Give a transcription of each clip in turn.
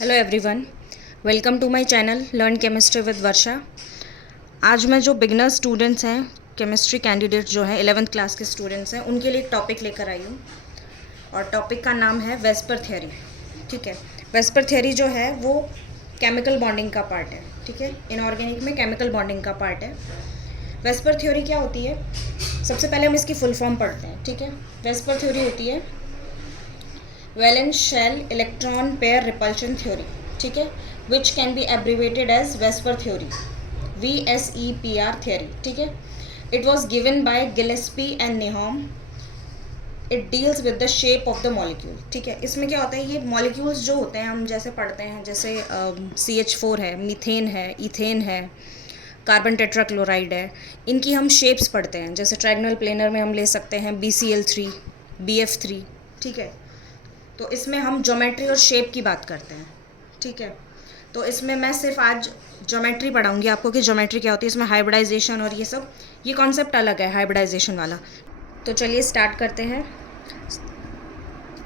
Hello everyone, welcome to my channel learn chemistry with Varsha. आज मैं जो बिगनर स्टूडेंट्स हैं, केमिस्ट्री कैंडिडेट जो हैं 11th क्लास के स्टूडेंट्स हैं, उनके लिए एक टॉपिक लेकर आई हूँ और टॉपिक का नाम है वेस्पर थ्योरी। ठीक है, वेस्पर थ्योरी जो है वो केमिकल बॉन्डिंग का पार्ट है। ठीक है, इनऑर्गेनिक में केमिकल बॉन्डिंग का पार्ट है। वेस्पर थ्योरी क्या होती है? सबसे पहले हम इसकी फुल फॉर्म पढ़ते हैं। ठीक है, वेस्पर थ्योरी होती है valence shell electron pair repulsion theory. ठीक है, which can be abbreviated as vesper theory, VSEPR theory. ठीक है, it was given by Gillespie and नेहॉम। It deals with the shape of the molecule. ठीक है, इसमें क्या होता है, ये मॉलिक्यूल्स जो होते हैं हम जैसे पढ़ते हैं, जैसे CH4 है, मीथेन है, इथेन है, कार्बन टेट्राक्लोराइड है, इनकी हम शेप्स पढ़ते हैं। जैसे ट्रायगोनल प्लेनर में हम ले सकते हैं BCl3, BF3। ठीक है, तो इसमें हम ज्योमेट्री और शेप की बात करते हैं। ठीक है, तो इसमें मैं सिर्फ आज ज्योमेट्री पढ़ाऊंगी आपको कि ज्योमेट्री क्या होती है। इसमें हाइब्रिडाइजेशन और ये कॉन्सेप्ट अलग है हाइब्रिडाइजेशन वाला। तो चलिए स्टार्ट करते हैं।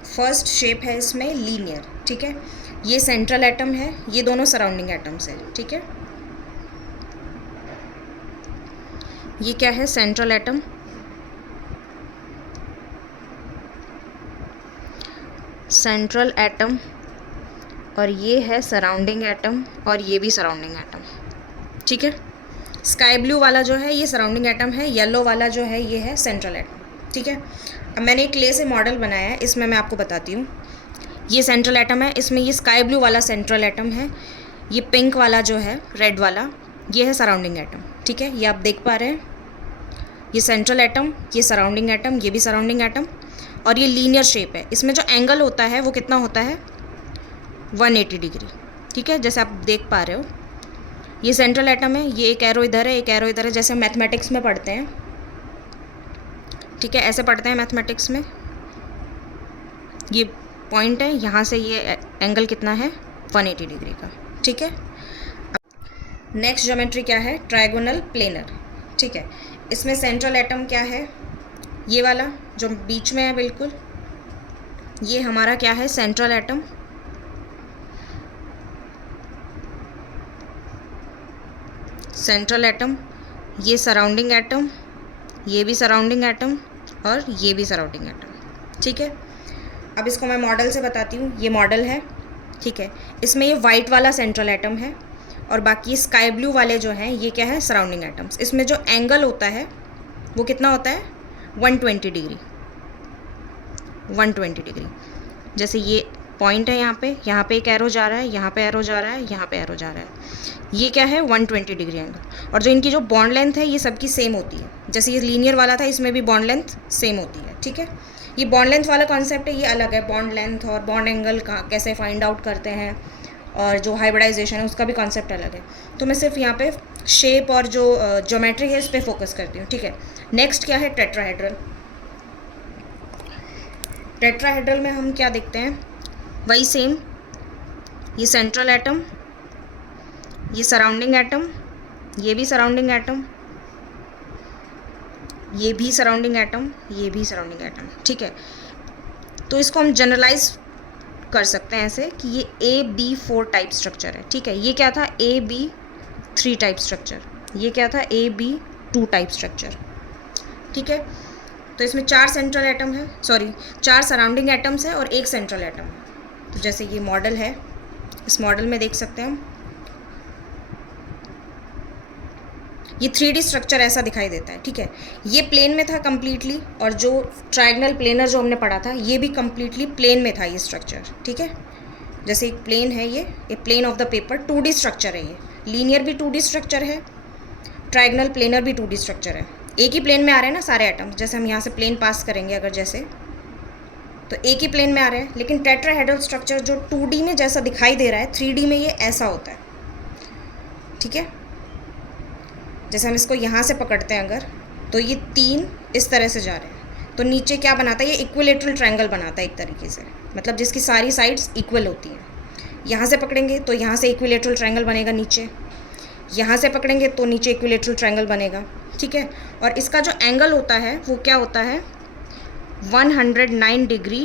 फर्स्ट शेप है इसमें लीनियर। ठीक है, ये सेंट्रल एटम है, ये दोनों सराउंडिंग एटम्स है। ठीक है, ये क्या है? Central atom. सेंट्रल एटम, और ये है सराउंडिंग एटम, और ये भी सराउंडिंग एटम। ठीक है, स्काई ब्लू वाला जो है ये सराउंडिंग एटम है, येलो वाला जो है ये है सेंट्रल एटम। ठीक है, अब मैंने एक क्ले से मॉडल बनाया है, इसमें मैं आपको बताती हूँ। ये सेंट्रल एटम है, इसमें ये स्काई ब्लू वाला सेंट्रल एटम है, ये पिंक वाला जो है रेड वाला ये है सराउंडिंग एटम। ठीक है, ये आप देख पा रहे हैं, ये सेंट्रल एटम, ये सराउंडिंग एटम, ये भी सराउंडिंग एटम, और ये लीनियर शेप है। इसमें जो एंगल होता है वो कितना होता है? 180 डिग्री। ठीक है, जैसे आप देख पा रहे हो, ये सेंट्रल एटम है, ये एक एरो इधर है, एक एरो इधर है, जैसे हम मैथमेटिक्स में पढ़ते हैं। ठीक है, ऐसे पढ़ते हैं मैथमेटिक्स में। ये पॉइंट है, यहाँ से ये एंगल कितना है? 180 डिग्री का। ठीक है, नेक्स्ट ज्योमेट्री क्या है? Trigonal planar. ठीक है, इसमें सेंट्रल एटम क्या है? ये वाला जो बीच में है बिल्कुल, ये हमारा क्या है? Central atom. सेंट्रल एटम, ये सराउंडिंग एटम, ये भी सराउंडिंग एटम, और ये भी सराउंडिंग एटम। ठीक है, अब इसको मैं मॉडल से बताती हूँ। ये मॉडल है। ठीक है, इसमें ये वाइट वाला सेंट्रल एटम है, और बाकी स्काई ब्लू वाले जो हैं ये क्या है? Surrounding atoms. इसमें जो एंगल होता है वो कितना होता है? 120 डिग्री। 120 डिग्री। जैसे ये पॉइंट है, यहाँ पे एक एरो जा रहा है, यहाँ पे एरो जा रहा है, यहाँ पे एरो जा रहा है, ये क्या है? 120 डिग्री एंगल। और जो इनकी जो बॉन्ड लेंथ है ये सबकी सेम होती है। जैसे ये लीनियर वाला था, इसमें भी बॉन्ड लेंथ सेम होती है। ठीक है, ये बॉन्ड लेंथ वाला कॉन्सेप्ट है, ये अलग है। बॉन्ड लेंथ और बॉन्ड एंगल कैसे फाइंड आउट करते हैं, और जो हाइब्रिडाइजेशन है उसका भी कॉन्सेप्ट अलग है। तो मैं सिर्फ यहाँ पे शेप और जो ज्योमेट्री है इस पर फोकस करती हूँ। ठीक है, नेक्स्ट क्या है? टेट्राहेड्रल। टेट्राहेड्रल में हम क्या देखते हैं? वही सेम, ये सेंट्रल एटम, ये सराउंडिंग एटम, ये भी सराउंडिंग एटम, ये भी सराउंडिंग एटम, ये भी सराउंडिंग एटम। ठीक है, तो इसको हम जनरलाइज कर सकते हैं ऐसे कि ये AB4 टाइप स्ट्रक्चर है। ठीक है, ये क्या था? AB3 type structure. ये क्या था? AB2 type structure. ठीक है, तो इसमें 4 सेंट्रल एटम है, सॉरी 4 सराउंडिंग एटम्स है और एक सेंट्रल एटम है। तो जैसे ये मॉडल है, इस मॉडल में देख सकते हैं हम, ये 3D स्ट्रक्चर ऐसा दिखाई देता है। ठीक है, ये प्लेन में था कम्प्लीटली, और जो ट्रायगोनल प्लेनर जो हमने पढ़ा था ये भी कम्प्लीटली प्लेन में था ये स्ट्रक्चर। ठीक है, जैसे एक प्लेन है, ये plane of the paper 2D structure है। ये लीनियर भी 2D स्ट्रक्चर है, ट्रायगोनल प्लेनर भी 2D स्ट्रक्चर है। एक ही प्लेन में आ रहे हैं ना सारे एटम्स। जैसे हम यहाँ से प्लेन पास करेंगे अगर जैसे, तो एक ही प्लेन में आ रहे हैं। लेकिन टेट्राहेड्रल स्ट्रक्चर जो 2D में जैसा दिखाई दे रहा है, 3D में ये ऐसा होता है। ठीक है, जैसे हम इसको यहाँ से पकड़ते हैं अगर, तो ये 3 इस तरह से जा रहे हैं, तो नीचे क्या बनाता है? ये इक्विलेटरल ट्रायंगल बनाता है एक तरीके से, मतलब जिसकी सारी साइड्स इक्वल होती हैं। यहाँ से पकड़ेंगे तो यहाँ से इक्विलेटरल ट्रायंगल बनेगा नीचे, यहाँ से पकड़ेंगे तो नीचे इक्विलेटरल ट्रायंगल बनेगा। ठीक है, और इसका जो एंगल होता है वो क्या होता है? 109 डिग्री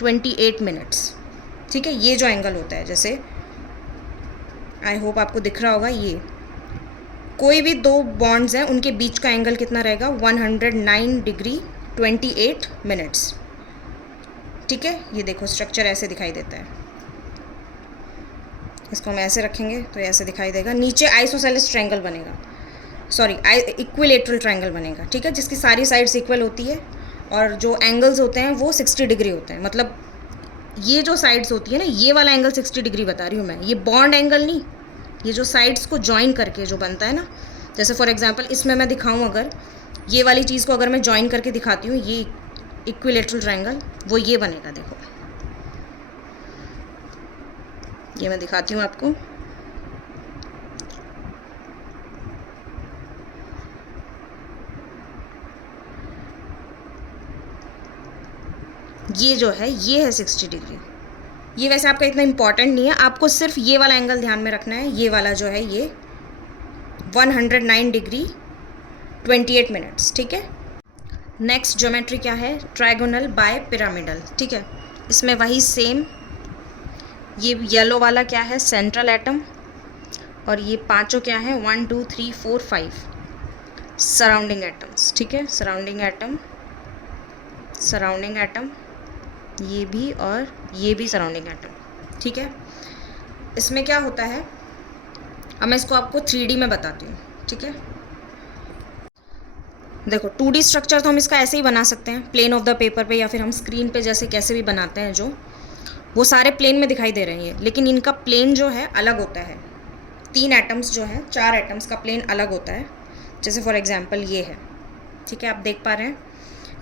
28 मिनट्स। ठीक है, ये जो एंगल होता है, जैसे आई होप आपको दिख रहा होगा। ये कोई भी दो बॉन्ड्स हैं उनके बीच का एंगल कितना रहेगा, 109 डिग्री 28 मिनट्स। ठीक है, ये देखो स्ट्रक्चर ऐसे दिखाई देता है। इसको हम ऐसे रखेंगे तो ऐसे दिखाई देगा। नीचे आइसोसेलेस ट्रायंगल बनेगा, सॉरी इक्विलेटरल ट्रायंगल बनेगा। ठीक है, जिसकी सारी साइड्स इक्वल होती है और जो एंगल्स होते हैं वो 60 डिग्री होते हैं। मतलब ये जो साइड्स होती है ना, ये वाला एंगल 60 डिग्री बता रही हूँ मैं, ये बॉन्ड एंगल नहीं, ये जो साइड्स को जॉइन करके जो बनता है ना, जैसे फॉर एग्जांपल इसमें मैं दिखाऊं, अगर ये वाली चीज़ को अगर मैं जॉइन करके दिखाती हूँ, ये इक्विलेटरल ट्रायंगल, वो ये बनेगा। देखो ये मैं दिखाती हूँ आपको। ये जो है ये है 60 डिग्री। ये वैसे आपका इतना इम्पॉर्टेंट नहीं है, आपको सिर्फ ये वाला एंगल ध्यान में रखना है। ये वाला जो है ये 109 डिग्री 28 मिनट्स। ठीक है, नेक्स्ट ज्योमेट्री क्या है, ट्रायगोनल बाय पिरामिडल। ठीक है, इसमें वही सेम, ये येलो वाला क्या है, सेंट्रल एटम, और ये पांचों क्या है, 1 2 3 4 5 सराउंडिंग एटम्स। ठीक है, सराउंडिंग एटम, सराउंडिंग एटम, ये भी और ये भी सराउंडिंग एटम। ठीक है, इसमें क्या होता है, अब मैं इसको आपको 3D में बताती हूँ। ठीक है, देखो 2D स्ट्रक्चर तो हम इसका ऐसे ही बना सकते हैं, प्लेन ऑफ द पेपर पे, या फिर हम स्क्रीन पे जैसे कैसे भी बनाते हैं, जो वो सारे प्लेन में दिखाई दे रहे हैं। लेकिन इनका प्लेन जो है अलग होता है। 3 एटम्स जो हैं, 4 एटम्स का प्लेन अलग होता है। जैसे फॉर एग्जांपल ये है। ठीक है, आप देख पा रहे हैं,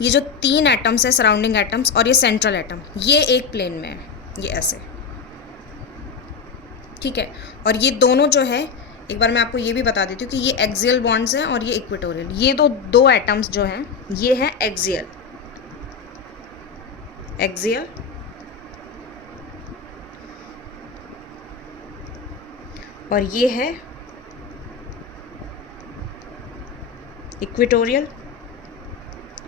ये जो 3 एटम्स है, सराउंडिंग एटम्स, और ये सेंट्रल एटम, ये एक प्लेन में है, ये ऐसे। ठीक है, और ये दोनों जो है, एक बार मैं आपको ये भी बता देती हूँ कि ये एक्सियल बॉन्ड्स हैं और ये इक्वेटोरियल। ये दो एटम्स जो हैं, ये है एक्सियल, एक्सियल, और ये है इक्वेटोरियल,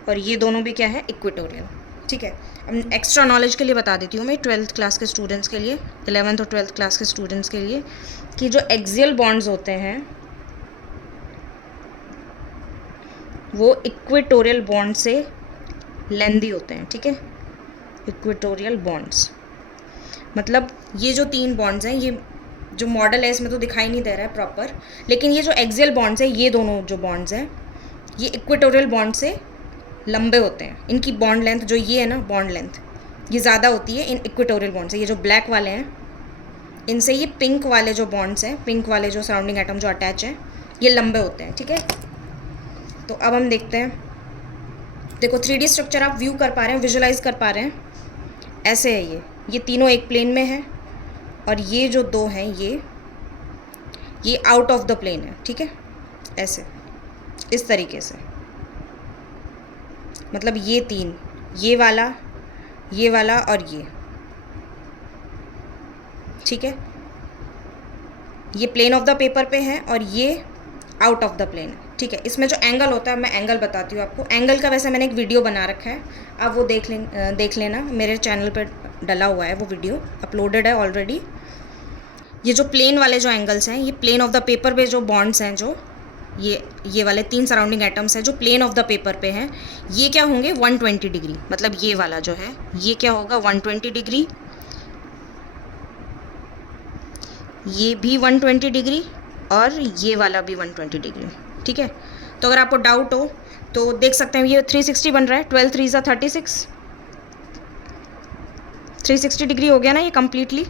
और ये दोनों भी क्या है, इक्वेटोरियल। ठीक है, अब एक्स्ट्रा नॉलेज के लिए बता देती हूँ मैं 12th क्लास के स्टूडेंट्स के लिए, 11th और 12th क्लास के स्टूडेंट्स के लिए, कि जो एक्सियल बॉन्ड्स होते हैं वो इक्वेटोरियल बॉन्ड से लेंदी होते हैं। ठीक है, इक्वेटोरियल बॉन्ड्स मतलब ये जो 3 बॉन्ड्स हैं, ये जो मॉडल है इसमें तो दिखाई नहीं दे रहा है प्रॉपर, लेकिन ये जो एक्सियल बॉन्ड्स हैं, ये दोनों जो बॉन्ड्स हैं, ये इक्वेटोरियल बॉन्ड से लंबे होते हैं। इनकी बॉन्ड लेंथ जो ये है ना, बॉन्ड लेंथ ये ज़्यादा होती है इन इक्वेटोरियल बॉन्ड से। ये जो ब्लैक वाले हैं, इनसे ये पिंक वाले जो बॉन्ड्स हैं, पिंक वाले जो सराउंडिंग एटम जो अटैच हैं, ये लंबे होते हैं। ठीक है, तो अब हम देखते हैं। देखो 3D स्ट्रक्चर आप व्यू कर पा रहे हैं, विजुलाइज कर पा रहे हैं। ऐसे है ये तीनों एक प्लेन में है, और ये जो 2 हैं ये आउट ऑफ द प्लेन है। ठीक है, ऐसे इस तरीके से, मतलब ये 3, ये वाला और ये। ठीक है, ये प्लेन ऑफ द पेपर पे है और ये आउट ऑफ द प्लेन है। ठीक है, इसमें जो एंगल होता है, मैं एंगल बताती हूँ आपको। एंगल का वैसे मैंने एक वीडियो बना रखा है, आप वो देख लेना, मेरे चैनल पर डला हुआ है वो वीडियो, अपलोडेड है ऑलरेडी। ये जो प्लेन वाले जो एंगल्स हैं, ये प्लेन ऑफ द पेपर पे जो बॉन्ड्स हैं, जो ये वाले 3 सराउंडिंग एटम्स हैं जो प्लेन ऑफ द पेपर पे हैं, ये क्या होंगे, 120 डिग्री। मतलब ये वाला जो है ये क्या होगा, 120 डिग्री, ये भी 120 डिग्री, और ये वाला भी 120 डिग्री। ठीक है, तो अगर आपको डाउट हो तो देख सकते हैं, ये 360 बन रहा है, 12 3 ज़ा 36, 360 डिग्री हो गया ना ये कम्प्लीटली।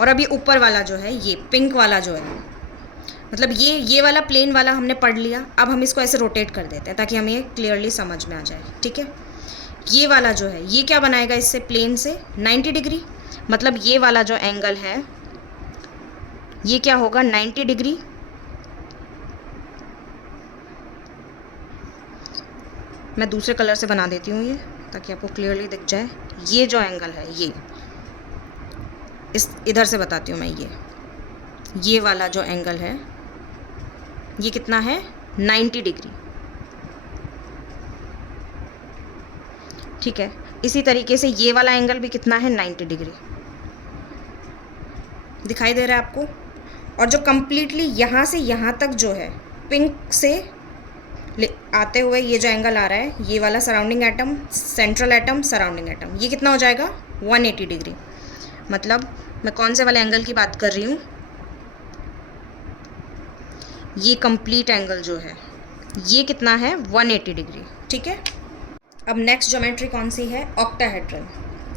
और अब ये ऊपर वाला जो है, ये पिंक वाला जो है, मतलब ये वाला प्लेन वाला हमने पढ़ लिया। अब हम इसको ऐसे रोटेट कर देते हैं ताकि हमें ये क्लियरली समझ में आ जाए। ठीक है, ये वाला जो है ये क्या बनाएगा, इससे प्लेन से 90 डिग्री। मतलब ये वाला जो एंगल है ये क्या होगा, 90 डिग्री। मैं दूसरे कलर से बना देती हूँ ये, ताकि आपको क्लियरली दिख जाए। ये जो एंगल है, ये इधर से बताती हूँ मैं, ये वाला जो एंगल है ये कितना है, 90 डिग्री। ठीक है, इसी तरीके से ये वाला एंगल भी कितना है, 90 डिग्री। दिखाई दे रहा है आपको। और जो कम्प्लीटली यहाँ से यहाँ तक जो है पिंक से आते हुए ये जो एंगल आ रहा है, ये वाला surrounding atom, central atom, surrounding atom, ये कितना हो जाएगा 180 डिग्री। मतलब मैं कौन से वाले एंगल की बात कर रही हूँ, ये कंप्लीट एंगल जो है ये कितना है 180 डिग्री। ठीक है, अब नेक्स्ट ज्योमेट्री कौन सी है, ऑक्टाहेड्रल।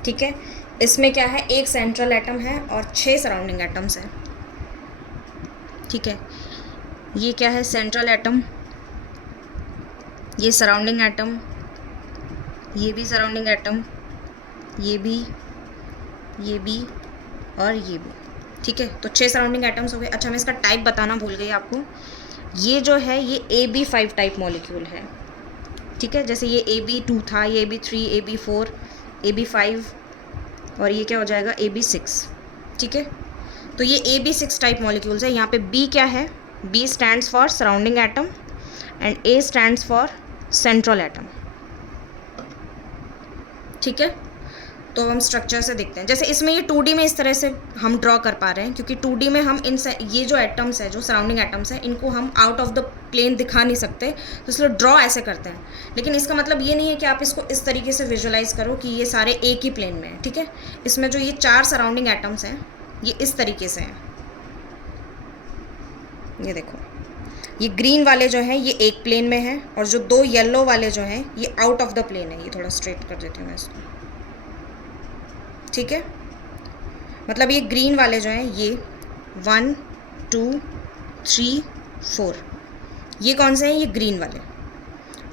ठीक है, इसमें क्या है, एक सेंट्रल एटम है और 6 सराउंडिंग एटम्स हैं। ठीक है, ये क्या है, सेंट्रल एटम, ये सराउंडिंग एटम, ये भी सराउंडिंग एटम, ये भी और ये भी। ठीक है, तो 6 सराउंडिंग एटम्स हो गए। अच्छा, मैं इसका टाइप बताना भूल गई आपको, ये जो है ये AB5 टाइप मॉलिक्यूल है। ठीक है, जैसे ये AB2 था, ये AB3, AB4, AB5 और ये क्या हो जाएगा AB6। ठीक है, तो ये AB6 टाइप मॉलिक्यूल्स है। यहाँ पे B क्या है, B stands for surrounding atom and A stands for central atom. ठीक है, तो हम स्ट्रक्चर से देखते हैं। जैसे इसमें ये 2D में इस तरह से हम ड्रॉ कर पा रहे हैं, क्योंकि 2D में हम ये जो एटम्स है, जो सराउंडिंग एटम्स हैं, इनको हम आउट ऑफ द प्लेन दिखा नहीं सकते, तो इसलिए ड्रॉ ऐसे करते हैं। लेकिन इसका मतलब ये नहीं है कि आप इसको इस तरीके से विजुअलाइज करो कि ये सारे एक ही प्लेन में हैं। ठीक है, इसमें जो ये 4 सराउंडिंग एटम्स हैं ये इस तरीके से हैं। ये देखो, ये ग्रीन वाले जो हैं ये एक प्लेन में है, और जो 2 येलो वाले जो हैं ये आउट ऑफ द प्लेन है। ये थोड़ा स्ट्रेट कर देती हूँ मैं इसको। ठीक है, मतलब ये ग्रीन वाले जो हैं ये 1 2 3 4, ये कौन से हैं, ये ग्रीन वाले।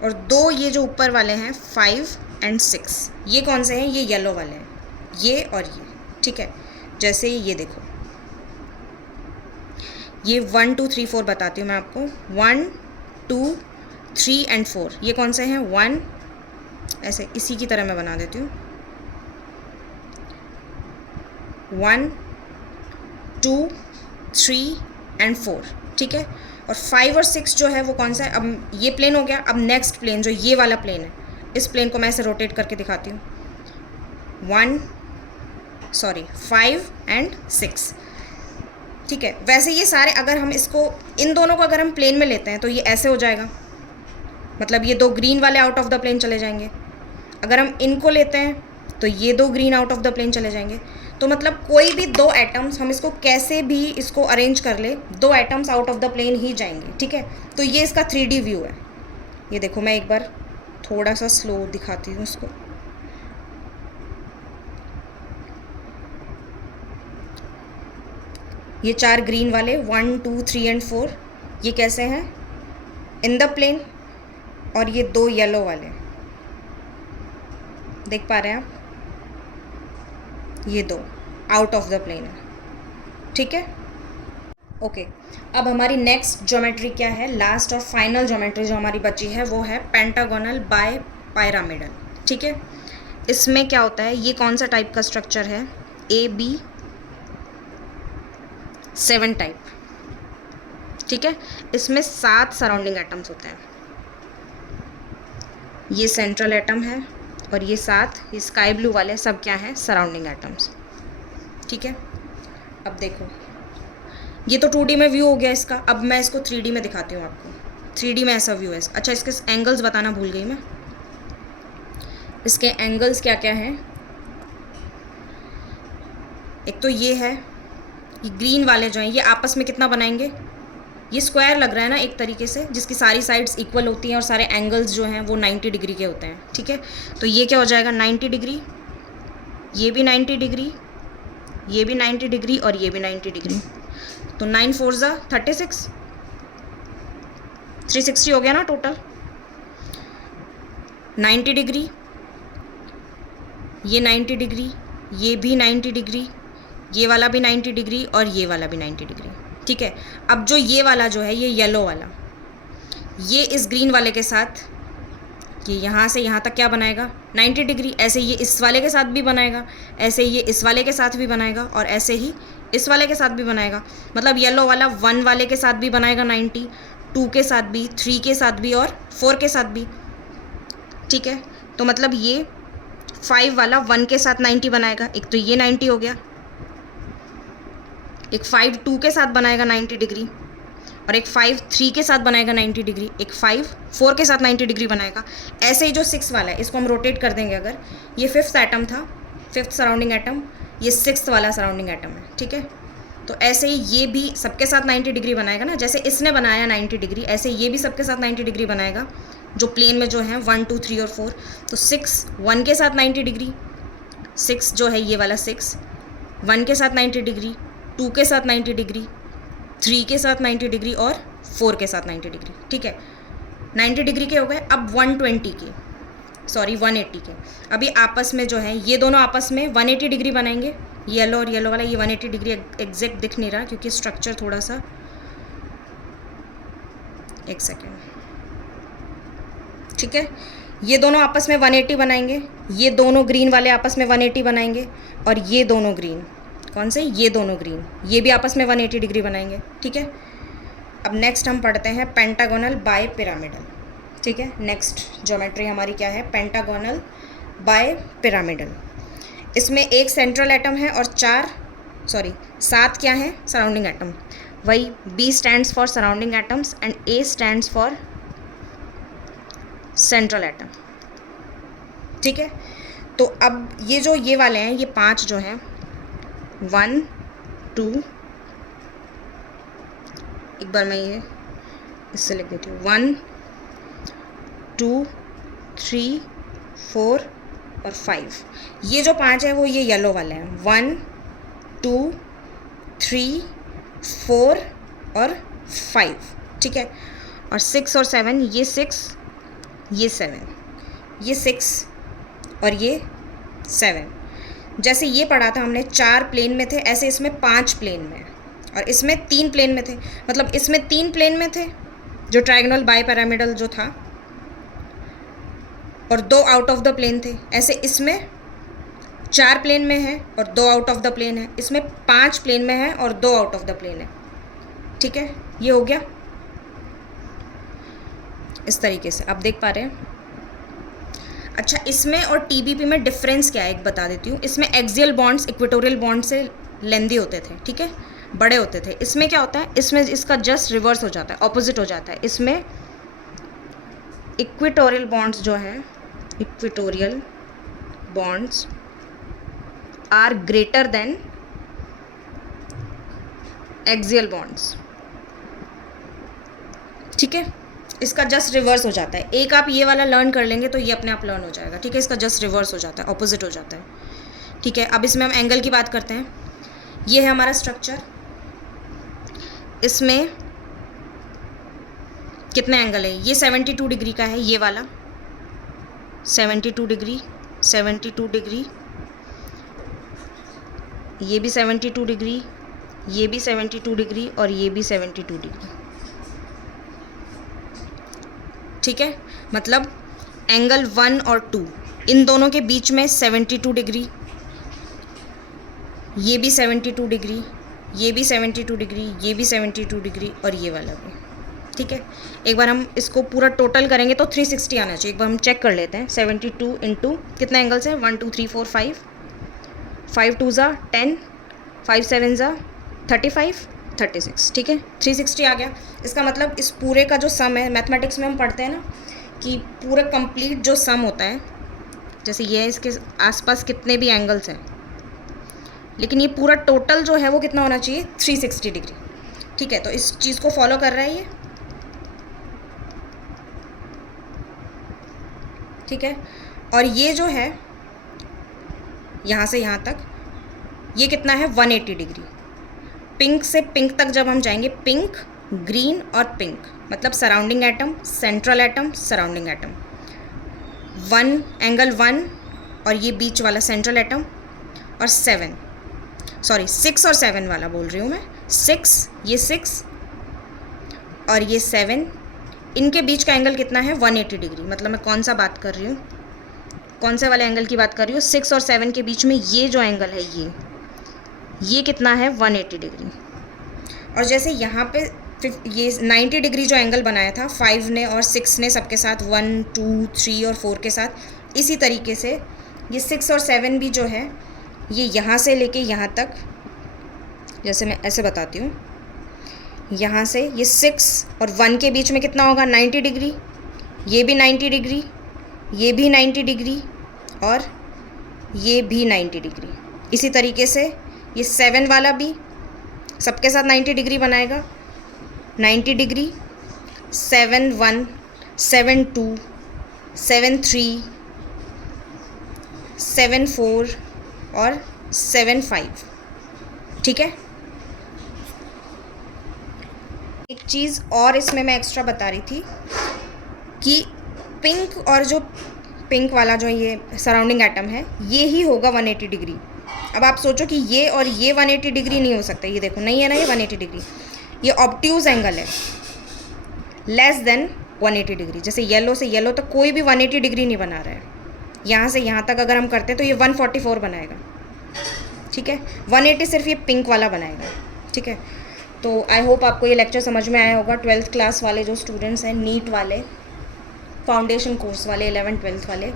और 2 ये जो ऊपर वाले हैं 5 और 6, ये कौन से हैं, ये येलो वाले हैं, ये और ये। ठीक है, जैसे ये देखो, ये 1 2 3 4 बताती हूँ मैं आपको। 1 2 3 और 4, ये कौन से हैं, 1, ऐसे इसी की तरह मैं बना देती हूँ, 1 2 3 और 4। ठीक है, और 5 और 6 जो है वो कौन सा है, अब ये प्लेन हो गया। अब नेक्स्ट प्लेन जो ये वाला प्लेन है, इस प्लेन को मैं ऐसे रोटेट करके दिखाती हूँ, 5 और 6। ठीक है, वैसे ये सारे अगर हम इसको, इन दोनों को अगर हम प्लेन में लेते हैं तो ये ऐसे हो जाएगा, मतलब ये 2 ग्रीन वाले आउट ऑफ द प्लेन चले जाएंगे। अगर हम इनको लेते हैं तो ये 2 green out of the plane चले जाएंगे। तो मतलब कोई भी 2 एटम्स हम इसको कैसे भी इसको अरेंज कर ले, 2 atoms out of the plane ही जाएंगे। ठीक है, तो ये इसका 3D व्यू है। ये देखो, मैं एक बार थोड़ा सा स्लो दिखाती हूँ इसको। ये 4 ग्रीन वाले 1 2 3 और 4, ये कैसे हैं, इन द प्लेन। और ये 2 येलो वाले, देख पा रहे हैं आप, ये 2 आउट ऑफ द प्लेन है। ठीक है, ओके। अब हमारी नेक्स्ट ज्योमेट्री क्या है, लास्ट और फाइनल ज्योमेट्री जो हमारी बची है वो है पेंटागोनल बाय पायरामिडल। ठीक है, इसमें क्या होता है, ये कौन सा टाइप का स्ट्रक्चर है, AB7 टाइप। ठीक है, इसमें 7 सराउंडिंग एटम्स होते हैं। ये सेंट्रल एटम है और ये 7, ये स्काई ब्लू वाले सब क्या हैं, सराउंडिंग एटम्स। ठीक है, अब देखो, ये तो 2D में व्यू हो गया इसका। अब मैं इसको 3D में दिखाती हूँ आपको। 3D में ऐसा व्यू है। अच्छा, इसके एंगल्स बताना भूल गई मैं। इसके एंगल्स क्या क्या हैं, एक तो ये है, ये ग्रीन वाले जो हैं ये आपस में कितना बनाएंगे, ये स्क्वायर लग रहा है ना एक तरीके से, जिसकी सारी साइड्स इक्वल होती हैं और सारे एंगल्स जो हैं वो 90 डिग्री के होते हैं। ठीक है, तो ये क्या हो जाएगा, 90 डिग्री, ये भी 90 डिग्री, ये भी 90 डिग्री और ये भी 90 डिग्री। तो 9 4 ज़ा 36, 360 हो गया ना टोटल। 90 डिग्री, ये 90 डिग्री, ये भी 90 डिग्री, ये वाला भी 90 डिग्री और ये वाला भी 90 डिग्री। ठीक है, अब जो ये वाला जो है, ये येलो वाला, ये इस ग्रीन वाले के साथ, ये यहाँ से यहाँ तक क्या बनाएगा, 90 डिग्री। ऐसे ये इस वाले के साथ भी बनाएगा, ऐसे ये इस वाले के साथ भी बनाएगा और ऐसे ही इस वाले के साथ भी बनाएगा। मतलब येलो वाला 1 वाले के साथ भी बनाएगा 90, 2 के साथ भी, 3 के साथ भी और 4 के साथ भी। ठीक है, तो मतलब ये 5 वाला 1 के साथ 90 बनाएगा। एक तो ये 90 हो गया, एक 5 2 के साथ बनाएगा 90 डिग्री, और एक 5 3 के साथ बनाएगा 90 डिग्री, एक 5 4 के साथ 90 डिग्री बनाएगा। ऐसे ही जो 6 वाला है इसको हम रोटेट कर देंगे। अगर ये 5th एटम था, 5th सराउंडिंग एटम, ये 6th वाला सराउंडिंग एटम है, ठीक है। तो ऐसे ही ये भी सबके साथ 90 डिग्री बनाएगा ना, जैसे इसने बनाया 90 डिग्री, ऐसे ये भी सबके साथ 90 डिग्री बनाएगा जो प्लेन में जो है 1 2 3 और 4। तो 6 1 के साथ 90 डिग्री, 6 जो है ये वाला 6 1 के साथ 90 डिग्री, 2 के साथ 90 डिग्री, 3 के साथ 90 डिग्री और 4 के साथ 90 डिग्री, ठीक है। 90 डिग्री के हो गए। अब 180 के, सॉरी 180 के, अभी आपस में जो है ये दोनों आपस में 180 डिग्री बनाएंगे। येलो और येलो वाला ये 180 डिग्री एग्जैक्ट दिख नहीं रहा क्योंकि स्ट्रक्चर थोड़ा सा, एक सेकेंड, ठीक है। ये दोनों आपस में 180 बनाएंगे, ये दोनों ग्रीन वाले आपस में 180 बनाएंगे, और ये दोनों ग्रीन, कौन से, ये दोनों ग्रीन, ये भी आपस में 180 डिग्री बनाएंगे, ठीक है। अब नेक्स्ट हम पढ़ते हैं पेंटागोनल बाय पिरामिडल, ठीक है। नेक्स्ट ज्योमेट्री हमारी क्या है, पेंटागोनल बाय पिरामिडल। इसमें एक सेंट्रल एटम है और 7 क्या है, सराउंडिंग एटम। वही B stands for surrounding atoms and A stands for central atom, ठीक है। तो अब ये जो ये वाले हैं, ये 5 जो हैं, 1 2, एक बार मैं ये इससे लिख देती हूँ, 1 2 3 4 और 5। ये जो 5 है वो ये येलो वाले हैं, 1 2 3 4 और 5, ठीक है। और 6 और 7, ये 6 ये 7, ये 6 और ये 7। जैसे ये पढ़ा था हमने 4 प्लेन में थे, ऐसे इसमें 5 प्लेन में, और इसमें 3 प्लेन में थे। मतलब इसमें 3 प्लेन में थे जो ट्रायंगल बाय पिरामिडल जो था, और 2 आउट ऑफ द प्लेन थे। ऐसे इसमें 4 प्लेन में है और 2 आउट ऑफ द प्लेन है, इसमें 5 प्लेन में है और 2 आउट ऑफ द प्लेन है, ठीक है। ये हो गया इस तरीके से, आप देख पा रहे हैं। अच्छा, इसमें और टीबीपी में डिफरेंस क्या है एक बता देती हूँ। इसमें एक्सियल बॉन्ड्स इक्वेटोरियल बॉन्ड से लेंदी होते थे, ठीक है, बड़े होते थे। इसमें क्या होता है, इसमें इसका जस्ट रिवर्स हो जाता है, ऑपोजिट हो जाता है। इसमें इक्वेटोरियल बॉन्ड्स जो है, equatorial bonds are greater than axial bonds, ठीक है। इसका जस्ट रिवर्स हो जाता है। एक आप ये वाला लर्न कर लेंगे तो ये अपने आप लर्न हो जाएगा, ठीक है। इसका जस्ट रिवर्स हो जाता है, ऑपोजिट हो जाता है, ठीक है। अब इसमें हम एंगल की बात करते हैं। ये है हमारा स्ट्रक्चर, इसमें कितने एंगल है, ये 72 डिग्री का है, ये वाला 72 डिग्री, 72 डिग्री, ये भी 72 डिग्री, ये भी 72 डिग्री, और ये भी 72 डिग्री, ठीक है। मतलब एंगल 1 और 2 इन दोनों के बीच में 72 डिग्री, ये भी 72 डिग्री, ये भी 72 डिग्री, ये भी 72 डिग्री, और ये वाला भी, ठीक है। एक बार हम इसको पूरा टोटल करेंगे तो 360 आना चाहिए। एक बार हम चेक कर लेते हैं। 72 इंटू कितने एंगल्स हैं, 1 2 3 4 5, 5 2 ज़ा 10, 5 7 ज़ा 35, 36, ठीक है। 360 आ गया। इसका मतलब इस पूरे का जो सम है, मैथमेटिक्स में हम पढ़ते हैं ना कि पूरा कंप्लीट जो सम होता है, जैसे ये है, इसके आसपास कितने भी एंगल्स हैं, लेकिन ये पूरा टोटल जो है वो कितना होना चाहिए, 360 डिग्री, ठीक है। तो इस चीज़ को फॉलो कर रहा है ये, ठीक है। और ये जो है यहाँ से यहाँ तक ये कितना है, 180 डिग्री। पिंक से पिंक तक जब हम जाएंगे, पिंक ग्रीन और पिंक, मतलब surrounding atom, central atom, surrounding atom, 1 angle 1, और ये बीच वाला सेंट्रल एटम, और 6 और 7 वाला बोल रही हूँ मैं, 6, ये 6 और ये 7, इनके बीच का एंगल कितना है, 180 डिग्री। मतलब मैं कौन सा बात कर रही हूँ, कौन से वाले एंगल की बात कर रही हूँ, 6 और 7 के बीच में ये जो एंगल है, ये कितना है, 180 डिग्री। और जैसे यहाँ पे ये 90 डिग्री जो एंगल बनाया था 5 ने और 6 ने सबके साथ, 1 2 3 और 4 के साथ, इसी तरीके से ये 6 और 7 भी जो है ये यहाँ से लेके यहाँ तक जैसे मैं ऐसे बताती हूँ, यहाँ से ये 6 और 1 के बीच में कितना होगा, 90 डिग्री, ये भी 90 डिग्री, ये भी 90 डिग्री और ये भी 90 डिग्री। इसी तरीके से ये 7 वाला भी सबके साथ 90 डिग्री बनाएगा, 90 डिग्री, 7 1, 7 2, 7 3, 7 4 और 7 5। ठीक है। एक चीज़ और इसमें मैं एक्स्ट्रा बता रही थी कि पिंक और जो पिंक वाला जो ये सराउंडिंग एटम है, ये ही होगा 180 डिग्री। अब आप सोचो कि ये और ये 180 डिग्री नहीं हो सकता, ये देखो नहीं है ना, ये 180 डिग्री, ये ऑब्ट्यूज एंगल है, लेस देन 180 डिग्री। जैसे येलो से येलो तक कोई भी 180 डिग्री नहीं बना रहा है, यहाँ से यहाँ तक अगर हम करते हैं तो ये 144 बनाएगा। ठीक है, 180 सिर्फ ये पिंक वाला बनाएगा। ठीक है, तो आई होप आपको ये लेक्चर समझ में आया होगा। 12th क्लास वाले जो स्टूडेंट्स हैं, नीट वाले, फाउंडेशन कोर्स वाले, 11th 12th वाले,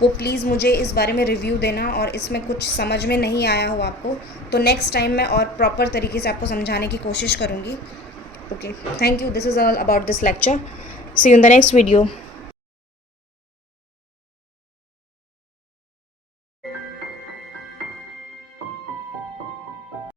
वो प्लीज़ मुझे इस बारे में रिव्यू देना, और इसमें कुछ समझ में नहीं आया हो आपको तो नेक्स्ट टाइम मैं और प्रॉपर तरीके से आपको समझाने की कोशिश करूँगी। Okay, thank you. This is all about this lecture. See you in the next video.